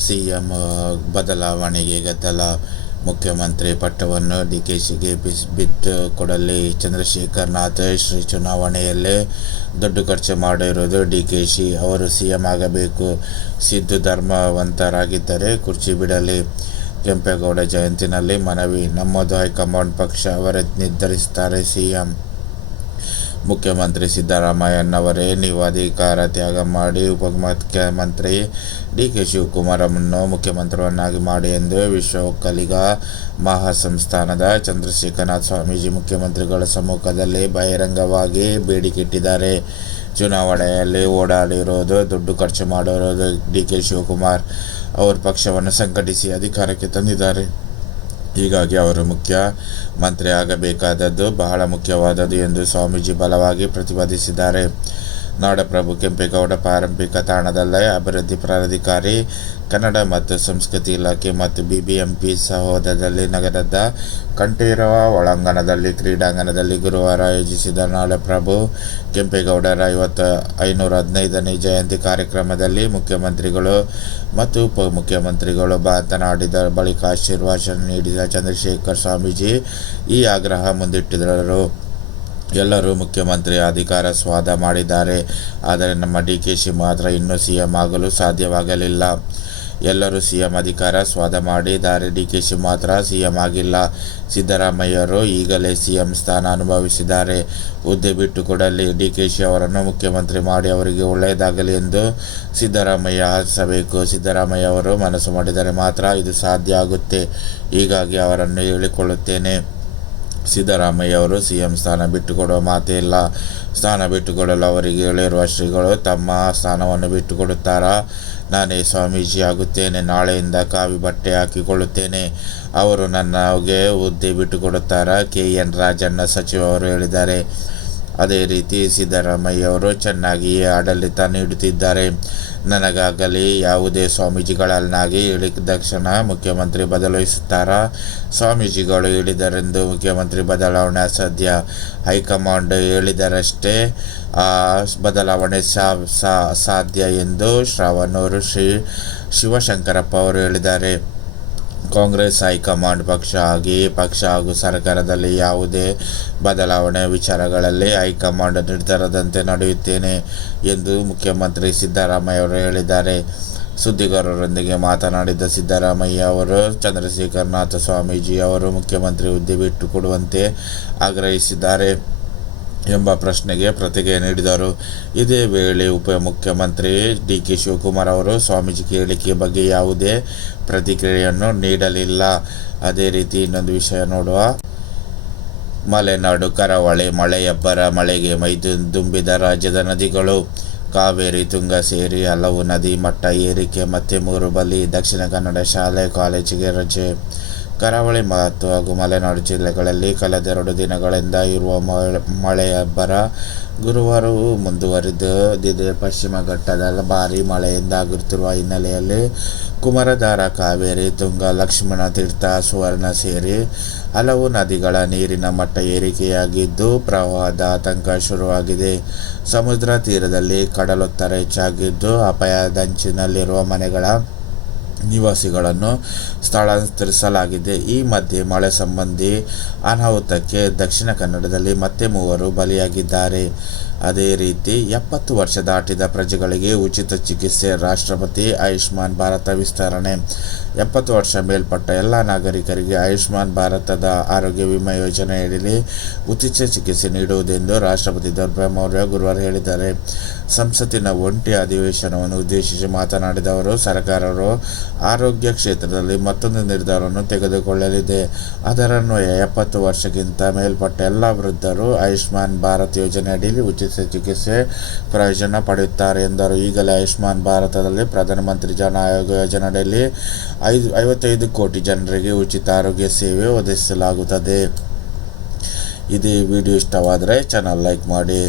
CM ಬದಲಾವಣೆಗೆ ಗದ್ದಲ. ಮುಖ್ಯಮಂತ್ರಿ ಪಟ್ಟವನ್ನು ಡಿಕೆಶಿಗೆ ಬಿಟ್ಟು ಕೊಡಲಿ. ಚಂದ್ರಶೇಖರನಾಥ್ ಶ್ರೀ ಚುನಾವಣೆಯಲ್ಲೇ ದುಡ್ಡು ಖರ್ಚು ಮಾಡಿರುವುದು ಶಿ ಅವರು ಸಿ ಎಂ ಆಗಬೇಕು. ಸಿದ್ದು ಧರ್ಮವಂತರಾಗಿದ್ದರೆ ಕುರ್ಚಿ ಬಿಡಲಿ. ಕೆಂಪೇಗೌಡ ಜಯಂತಿನಲ್ಲಿ ಮನವಿ. ನಮ್ಮದು ಹೈಕಮಾಂಡ್ ಪಕ್ಷ ಅವರೇ ನಿರ್ಧರಿಸುತ್ತಾರೆ ಸಿಎಂ. ಮುಖ್ಯಮಂತ್ರಿ ಸಿದ್ದರಾಮಯ್ಯನವರೇ, ನೀವು ಅಧಿಕಾರ ತ್ಯಾಗ ಮಾಡಿ ಉಪಮುಖ್ಯಮಂತ್ರಿ ಡಿ ಕೆ ಶಿವಕುಮಾರನ್ನು ಮುಖ್ಯಮಂತ್ರಿಯನ್ನಾಗಿ ಮಾಡಿ ಎಂದು ವಿಶ್ವ ಒಕ್ಕಲಿಗ ಮಹಾಸಂಸ್ಥಾನದ ಚಂದ್ರಶೇಖರನಾಥ ಸ್ವಾಮೀಜಿ ಮುಖ್ಯಮಂತ್ರಿಗಳ ಸಮ್ಮುಖದಲ್ಲಿ ಬಹಿರಂಗವಾಗಿ ಬೇಡಿಕೆ ಇಟ್ಟಿದ್ದಾರೆ ಚುನಾವಣೆಯಲ್ಲಿ ಓಡಾಡಿರೋದು, ದುಡ್ಡು ಖರ್ಚು ಮಾಡಿರೋದು ಡಿ ಕೆ ಶಿವಕುಮಾರ್. ಅವರ ಪಕ್ಷವನ್ನು ಸಂಘಟಿಸಿ ಅಧಿಕಾರಕ್ಕೆ ತಂದಿದ್ದಾರೆ. ಹೀಗಾಗಿ ಅವರು ಮುಖ್ಯ ಮಂತ್ರಿ ಆಗಬೇಕಾದದ್ದು ಬಹಳ ಮುಖ್ಯವಾದದ್ದು ಎಂದು ಸ್ವಾಮೀಜಿ ಬಲವಾಗಿ ಪ್ರತಿಪಾದಿಸಿದ್ದಾರೆ. ನಾಡಪ್ರಭು ಕೆಂಪೇಗೌಡ ಪಾರಂಪರಿಕ ತಾಣದಲ್ಲೇ ಅಭಿವೃದ್ಧಿ ಪ್ರಾಧಿಕಾರಿ, ಕನ್ನಡ ಮತ್ತು ಸಂಸ್ಕೃತಿ ಇಲಾಖೆ ಮತ್ತು ಬಿಬಿಎಂಪಿ ಸಹೋದರದಲ್ಲಿ ನಗರದ ಕಂಠೀರವ ಒಳಾಂಗಣದಲ್ಲಿ ಕ್ರೀಡಾಂಗಣದಲ್ಲಿ ಗುರುವಾರ ಆಯೋಜಿಸಿದ ನಾಡಪ್ರಭು ಕೆಂಪೇಗೌಡರ ಐವತ್ತು ಐನೂರ ಹದಿನೈದನೇ ಜಯಂತಿ ಕಾರ್ಯಕ್ರಮದಲ್ಲಿ ಮುಖ್ಯಮಂತ್ರಿಗಳು ಮತ್ತು ಉಪಮುಖ್ಯಮಂತ್ರಿಗಳು ಮಾತನಾಡಿದ ಬಳಿಕ ಆಶೀರ್ವಾದ ನೀಡಿದ ಚಂದ್ರಶೇಖರ್ ಸ್ವಾಮೀಜಿ ಈ ಆಗ್ರಹ ಮುಂದಿಟ್ಟಿದರು ಎಲ್ಲರೂ ಮುಖ್ಯಮಂತ್ರಿ ಅಧಿಕಾರ ಸ್ವಾದ ಮಾಡಿದ್ದಾರೆ. ಆದರೆ ನಮ್ಮ ಡಿ ಕೆ ಶಿ ಮಾತ್ರ ಇನ್ನೂ ಸಿ ಎಂ ಆಗಲು ಸಾಧ್ಯವಾಗಲಿಲ್ಲ. ಎಲ್ಲರೂ ಸಿ ಎಂ ಅಧಿಕಾರ ಸ್ವಾದ ಮಾಡಿದ್ದಾರೆ. ಡಿ ಕೆ ಶಿ ಮಾತ್ರ ಸಿಎಂ ಆಗಿಲ್ಲ. ಸಿದ್ದರಾಮಯ್ಯರು ಈಗಲೇ ಸಿ ಎಂ ಸ್ಥಾನ ಅನುಭವಿಸಿದ್ದಾರೆ. ಹುದ್ದೆ ಬಿಟ್ಟು ಕೊಡಲಿ ಡಿ ಕೆ ಶಿ ಅವರನ್ನು ಮುಖ್ಯಮಂತ್ರಿ ಮಾಡಿ ಅವರಿಗೆ ಒಳ್ಳೆಯದಾಗಲಿ ಎಂದು ಸಿದ್ದರಾಮಯ್ಯ ಆಶಿಸಬೇಕು. ಸಿದ್ದರಾಮಯ್ಯ ಅವರು ಮನಸ್ಸು ಮಾಡಿದರೆ ಮಾತ್ರ ಇದು ಸಾಧ್ಯ ಆಗುತ್ತೆ. ಹೀಗಾಗಿ ಅವರನ್ನು ಹೇಳಿಕೊಳ್ಳುತ್ತೇನೆ. ಸಿದ್ದರಾಮಯ್ಯ ಅವರು ಸಿಎಂ ಸ್ಥಾನ ಬಿಟ್ಟುಕೊಡುವ ಮಾತೇ ಇಲ್ಲ. ಸ್ಥಾನ ಬಿಟ್ಟುಕೊಡಲು ಅವರಿಗೆ ಹೇಳಿರುವ ಶ್ರೀಗಳು ತಮ್ಮ ಸ್ಥಾನವನ್ನು ಬಿಟ್ಟುಕೊಡುತ್ತಾರಾ? ನಾನೇ ಸ್ವಾಮೀಜಿ ಆಗುತ್ತೇನೆ. ನಾಳೆಯಿಂದ ಕಾವಿ ಬಟ್ಟೆ ಹಾಕಿಕೊಳ್ಳುತ್ತೇನೆ. ಅವರು ನನಗೆ ಹುದ್ದೆ ಬಿಟ್ಟುಕೊಡುತ್ತಾರಾ? ಕೆ. ಎನ್. ರಾಜಣ್ಣ ಸಚಿವರು ಹೇಳಿದ್ದಾರೆ. ಅದೇ ರೀತಿ ಸಿದ್ದರಾಮಯ್ಯವರು ಚೆನ್ನಾಗಿ ಆಡಳಿತ ನೀಡುತ್ತಿದ್ದಾರೆ. ನನಗಾಗಲಿ ಯಾವುದೇ ಸ್ವಾಮೀಜಿಗಳನ್ನಾಗಿ ಹೇಳಿದ ತಕ್ಷಣ ಮುಖ್ಯಮಂತ್ರಿ ಬದಲಾಯಿಸುತ್ತಾರಾ? ಸ್ವಾಮೀಜಿಗಳು ಹೇಳಿದರೆಂದು ಮುಖ್ಯಮಂತ್ರಿ ಬದಲಾವಣೆ ಅಸಾಧ್ಯ. ಹೈಕಮಾಂಡ್ ಹೇಳಿದರಷ್ಟೇ ಆ ಬದಲಾವಣೆ ಸಾಧ್ಯ ಎಂದು ಶ್ರಾವಣೂರು ಶ್ರೀ ಶಿವಶಂಕರಪ್ಪ ಅವರು ಹೇಳಿದ್ದಾರೆ. ಕಾಂಗ್ರೆಸ್ ಹೈಕಮಾಂಡ್ ಪಕ್ಷ ಆಗಿ ಪಕ್ಷ ಹಾಗೂ ಸರ್ಕಾರದಲ್ಲಿ ಯಾವುದೇ ಬದಲಾವಣೆ ವಿಚಾರಗಳಲ್ಲಿ ಹೈಕಮಾಂಡ್ ನಿರ್ಧಾರದಂತೆ ನಡೆಯುತ್ತೇನೆ ಎಂದು ಮುಖ್ಯಮಂತ್ರಿ ಸಿದ್ದರಾಮಯ್ಯ ಅವರು ಹೇಳಿದ್ದಾರೆ. ಸುದ್ದಿಗಾರರೊಂದಿಗೆ ಮಾತನಾಡಿದ ಸಿದ್ದರಾಮಯ್ಯ ಅವರು, ಚಂದ್ರಶೇಖರನಾಥ ಸ್ವಾಮೀಜಿ ಅವರು ಮುಖ್ಯಮಂತ್ರಿ ಹುದ್ದೆ ಬಿಟ್ಟು ಕೊಡುವಂತೆ ಆಗ್ರಹಿಸಿದ್ದಾರೆ. ಎಂಬ ಪ್ರಶ್ನೆಗೆ ಪ್ರತಿಕ್ರಿಯೆ ನೀಡಿದರು. ಇದೇ ವೇಳೆ ಉಪಮುಖ್ಯಮಂತ್ರಿ ಡಿ ಕೆ ಶಿವಕುಮಾರ್ ಅವರು ಸ್ವಾಮೀಜಿ ಕೇಳಿಕೆ ಬಗ್ಗೆ ಯಾವುದೇ ಪ್ರತಿಕ್ರಿಯೆಯನ್ನು ನೀಡಲಿಲ್ಲ. ಅದೇ ರೀತಿ ಇನ್ನೊಂದು ವಿಷಯ ನೋಡುವ. ಮಲೆನಾಡು, ಕರಾವಳಿ, ಮಳೆಯಬ್ಬರ, ಮಳೆಗೆ ಮೈದುಂಬಿದ ರಾಜ್ಯದ ನದಿಗಳು. ಕಾವೇರಿ, ತುಂಗ ಸೇರಿ ಹಲವು ನದಿ ಮಟ್ಟ ಏರಿಕೆ ಮತ್ತೆ ಮೂರು ಬಲಿ ದಕ್ಷಿಣ ಕನ್ನಡ ಶಾಲೆ, ಕಾಲೇಜಿಗೆ ರಜೆ. ಕರಾವಳಿ ಮತ್ತು ಹಾಗೂ ಮಲೆನಾಡು ಜಿಲ್ಲೆಗಳಲ್ಲಿ ಕಳೆದೆರಡು ದಿನಗಳಿಂದ ಇರುವ ಮಳೆಯ ಮಳೆಯಬ್ಬರ ಗುರುವಾರವೂ ಮುಂದುವರಿದಿದೆ ಪಶ್ಚಿಮ ಘಟ್ಟದ ಭಾರೀ ಮಳೆಯಿಂದಾಗುತ್ತಿರುವ ಹಿನ್ನೆಲೆಯಲ್ಲಿ ಕುಮಾರಧಾರ ಕಾವೇರಿ, ತುಂಗಾ, ಲಕ್ಷ್ಮಣ ತೀರ್ಥ, ಸುವರ್ಣ ಸೇರಿ ಹಲವು ನದಿಗಳ ನೀರಿನ ಮಟ್ಟ ಏರಿಕೆಯಾಗಿದ್ದು, ಪ್ರವಾಹದ ಆತಂಕ ಶುರುವಾಗಿದೆ. ಸಮುದ್ರ ತೀರದಲ್ಲಿ ಕಡಲೊತ್ತರ ಹೆಚ್ಚಾಗಿದ್ದು ಅಪಾಯದಂಚಿನಲ್ಲಿರುವ ಮನೆಗಳ ನಿವಾಸಿಗಳನ್ನು ಸ್ಥಳಾಂತರಿಸಲಾಗಿದೆ. ಈ ಮಧ್ಯೆ ಮಳೆ ಸಂಬಂಧಿ ಅನಾಹುತಕ್ಕೆ ದಕ್ಷಿಣ ಕನ್ನಡದಲ್ಲಿ ಮತ್ತೆ ಮೂವರು ಬಲಿಯಾಗಿದ್ದಾರೆ. ಅದೇ ರೀತಿ ಎಪ್ಪತ್ತು ವರ್ಷ ದಾಟಿದ ಪ್ರಜೆಗಳಿಗೆ ಉಚಿತ ಚಿಕಿತ್ಸೆ, ರಾಷ್ಟ್ರಪತಿ ಆಯುಷ್ಮಾನ್ ಭಾರತ ವಿಸ್ತರಣೆ ಎಪ್ಪತ್ತು ವರ್ಷ ಮೇಲ್ಪಟ್ಟ ಎಲ್ಲ ನಾಗರಿಕರಿಗೆ ಆಯುಷ್ಮಾನ್ ಭಾರತದ ಆರೋಗ್ಯ ವಿಮಾ ಯೋಜನೆಯಡಿಯಲ್ಲಿ ಉಚಿತ ಚಿಕಿತ್ಸೆ ನೀಡುವುದೆಂದು ರಾಷ್ಟ್ರಪತಿ ದ್ರೌಪದಿ ಮೌರ್ಯ ಗುರುವಾರ ಹೇಳಿದ್ದಾರೆ. ಸಂಸತ್ತಿನ ಒಂಟಿ ಅಧಿವೇಶನವನ್ನು ಉದ್ದೇಶಿಸಿ ಮಾತನಾಡಿದ ಅವರು, ಸರ್ಕಾರವು ಆರೋಗ್ಯ ಕ್ಷೇತ್ರದಲ್ಲಿ ಮತ್ತೊಂದು ನಿರ್ಧಾರವನ್ನು ತೆಗೆದುಕೊಳ್ಳಲಿದೆ. ಅದರನ್ವಯ ಎಪ್ಪತ್ತು ವರ್ಷಕ್ಕಿಂತ ಮೇಲ್ಪಟ್ಟ ಎಲ್ಲ ವೃದ್ಧರು ಆಯುಷ್ಮಾನ್ ಭಾರತ್ ಯೋಜನೆಯಡಿಯಲ್ಲಿ ಉಚಿತ ಚಿಕಿತ್ಸೆ ಪ್ರಯೋಜನ ಪಡೆಯುತ್ತಾರೆ ಎಂದರು. ಈಗಲೇ ಆಯುಷ್ಮಾನ್ ಭಾರತದಲ್ಲಿ ಪ್ರಧಾನಮಂತ್ರಿ ಜನ ಆರೋಗ್ಯ ಯೋಜನೆಯಲ್ಲಿ ಐದು ಐವತ್ತೈದು ಕೋಟಿ ಜನರಿಗೆ ಉಚಿತ ಆರೋಗ್ಯ ಸೇವೆ ಒದಗಿಸಲಾಗುತ್ತದೆ. ಇದೇ ವಿಡಿಯೋ ಇಷ್ಟವಾದರೆ ಚಾನಲ್ ಲೈಕ್ ಮಾಡಿ.